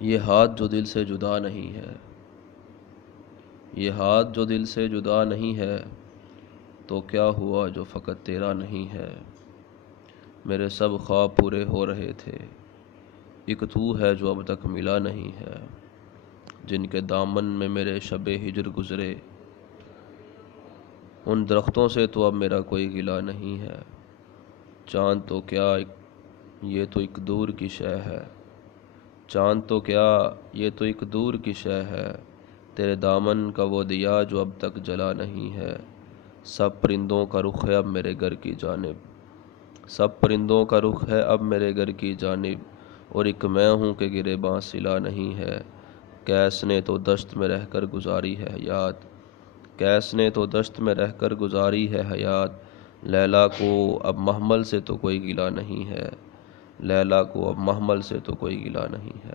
یہ ہاتھ جو دل سے جدا نہیں ہے، یہ ہاتھ جو دل سے جدا نہیں ہے، تو کیا ہوا جو فقط تیرا نہیں ہے۔ میرے سب خواب پورے ہو رہے تھے، ایک تو ہے جو اب تک ملا نہیں ہے۔ جن کے دامن میں میرے شب ہجر گزرے، ان درختوں سے تو اب میرا کوئی گلہ نہیں ہے۔ چاند تو کیا یہ تو ایک دور کی شے ہے، چاند تو کیا یہ تو ایک دور کی شے ہے۔ تیرے دامن کا وہ دیا جو اب تک جلا نہیں ہے۔ سب پرندوں کا رخ ہے اب میرے گھر کی جانب، سب پرندوں کا رخ ہے اب میرے گھر کی جانب، اور ایک میں ہوں کہ گریباں سلا نہیں ہے۔ کیس نے تو دشت میں رہ کر گزاری ہے حیات، کیس نے تو دشت میں رہ کر گزاری ہے حیات۔ لیلا کو اب محمل سے تو کوئی گلہ نہیں ہے، لیلا کو اب محمل سے تو کوئی گلہ نہیں ہے۔